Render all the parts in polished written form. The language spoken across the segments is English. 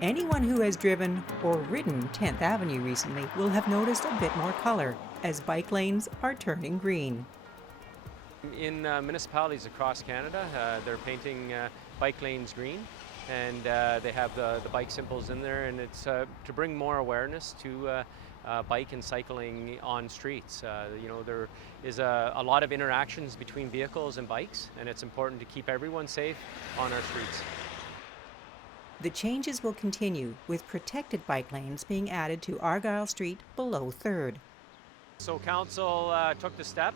Anyone who has driven or ridden 10th Avenue recently will have noticed a bit more color as bike lanes are turning green. In municipalities across Canada, they're painting bike lanes green, and they have the bike symbols in there, and it's to bring more awareness to bike and cycling on streets. There is a lot of interactions between vehicles and bikes, and it's important to keep everyone safe on our streets. The changes will continue, with protected bike lanes being added to Argyle Street below 3rd. So Council took the step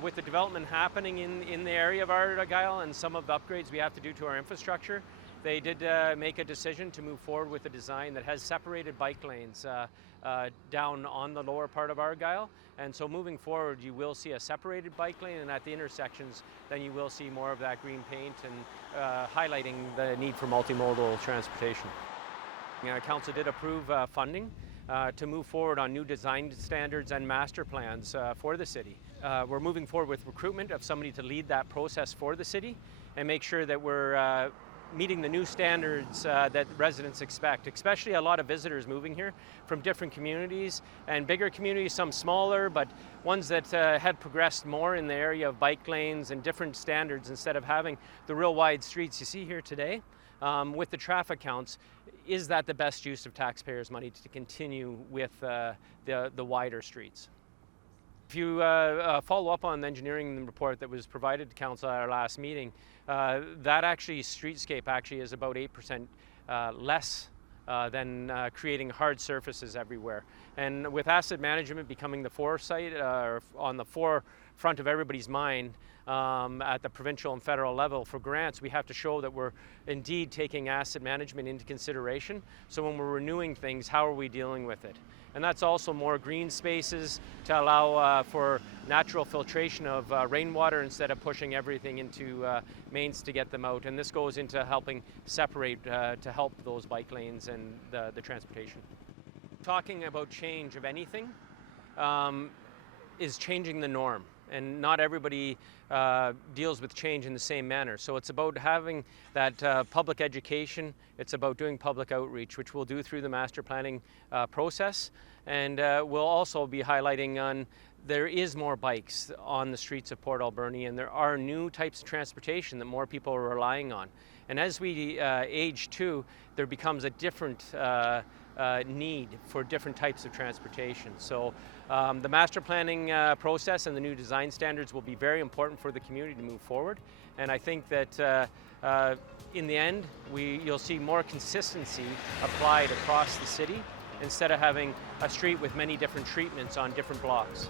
with the development happening in the area of Argyle and some of the upgrades we have to do to our infrastructure. They did make a decision to move forward with a design that has separated bike lanes down on the lower part of Argyle. And so moving forward, you will see a separated bike lane, and at the intersections, then you will see more of that green paint and highlighting the need for multimodal transportation. Council did approve funding to move forward on new design standards and master plans for the city. We're moving forward with recruitment of somebody to lead that process for the city and make sure that we're meeting the new standards that residents expect, especially a lot of visitors moving here from different communities and bigger communities, some smaller, but ones that have progressed more in the area of bike lanes and different standards instead of having the real wide streets you see here today. With the traffic counts, is that the best use of taxpayers' money to continue with the wider streets? If you follow up on the engineering report that was provided to Council at our last meeting, that streetscape actually is about 8% less than creating hard surfaces everywhere. And with asset management becoming the foresight on the forefront of everybody's mind at the provincial and federal level for grants, we have to show that we're indeed taking asset management into consideration. So when we're renewing things, how are we dealing with it? And that's also more green spaces to allow for natural filtration of rainwater instead of pushing everything into mains to get them out. And this goes into helping separate to help those bike lanes and the transportation. Talking about change of anything is changing the norm. And not everybody deals with change in the same manner. So it's about having that public education. It's about doing public outreach, which we'll do through the master planning process. And we'll also be highlighting on there is more bikes on the streets of Port Alberni, and there are new types of transportation that more people are relying on. And as we age too, there becomes a different need for different types of transportation. So the master planning process and the new design standards will be very important for the community to move forward. And I think that in the end, you'll see more consistency applied across the city instead of having a street with many different treatments on different blocks.